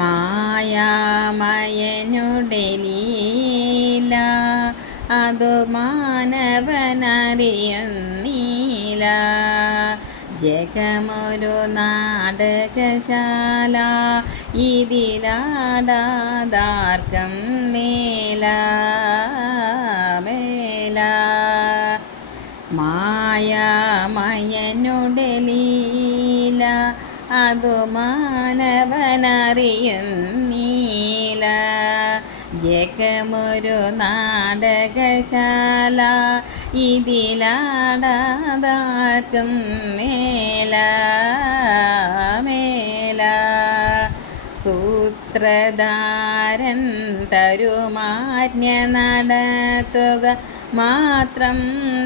മായാമയനുടെ ലീല അതു മാനവനറിയുന്നീല ജഗമൊരു നാടകശാല ഇതിലാടാതാർക്കം മേല മേല. മായാമയനുടെ ലീല അതു മാനവനറിയുന്നീല ജഗമൊരു നാടകശാല ഇതിലാടാതാർക്കും മേല മേല. സൂത്രധാരൻ തരുമാജ്ഞ നടത്തുക മാത്രം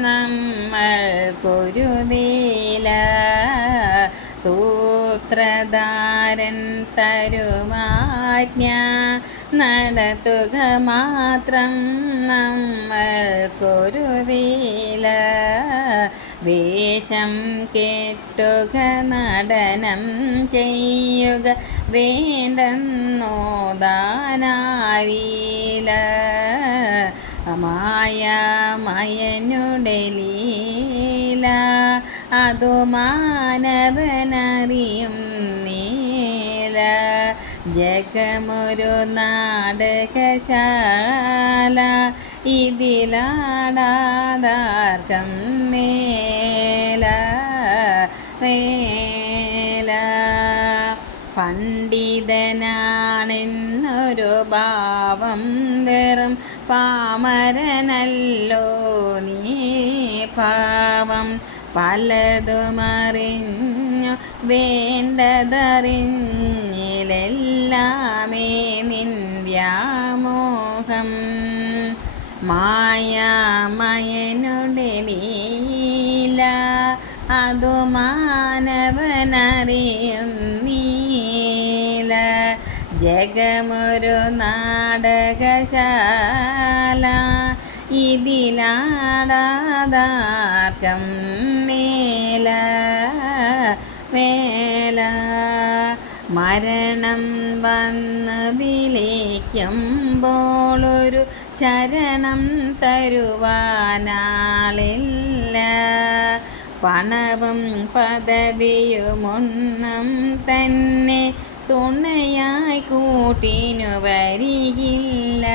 നമ്മൾക്കൊരു വേല സൂത്രധാരൻ തരുമാജ്ഞ. നടത്തുക മാത്രം നമ്മൾക്കൊരു വേല. വേഷം കെട്ടുക നടനം ചെയ്യുക വേണ്ടെന്നോ ദാനാവീല. മായമയനുടെ ലീല അതു മാനവനറിയും നീല. ജഗമൊരു നാടകശാല. ഇതിലാടാതാർക്കം മേല. മേല. പണ്ഡിതനാണെന്നൊരു ഭാവം വെറും പാമരനല്ലോ. നീ പാവം പലതുമറിഞ്ഞു വേണ്ടതറിഞ്ഞിലെല്ലാമേ നിൻ വ്യാമോഹം. മായാമയനുടെ ലീല അതു മാനവനറിയും നീല. ജഗമൊരു നാടകശാല ഇതിലാടാതാർക്കം മേല വേല മരണം വന്ന് വിളിക്കുമ്പോളൊരു ശരണം തരുവാനാളില്ല. പണവും പദവിയുമൊന്നും തന്നെ തുണയായി കൂട്ടിനു വരികില്ല.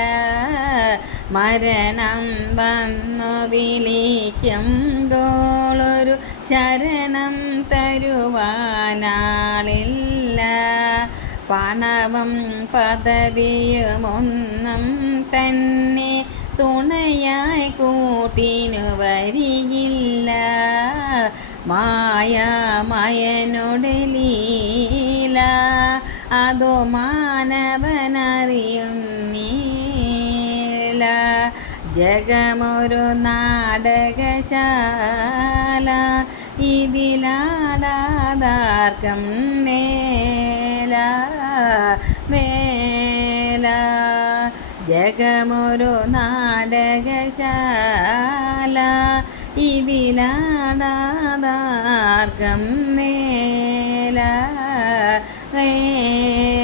മരണം വന്നു വിളിക്കുമ്പോളൊരു ശരണം തരുവാനാളില്ല. പണവും പദവിയുമൊന്നും തന്നെ തുണയായി കൂട്ടിനു വരിയില്ല മായാമയനുടെ അതോ അതു മാനവനറിയും നീല ജഗമൊരു നാടകശാല. ഇതിലാടാതാർക്കം മേല മേല. ജഗമൊരു നാടകശാല. ഇതിലാടാതാർക്കം മേല മേല.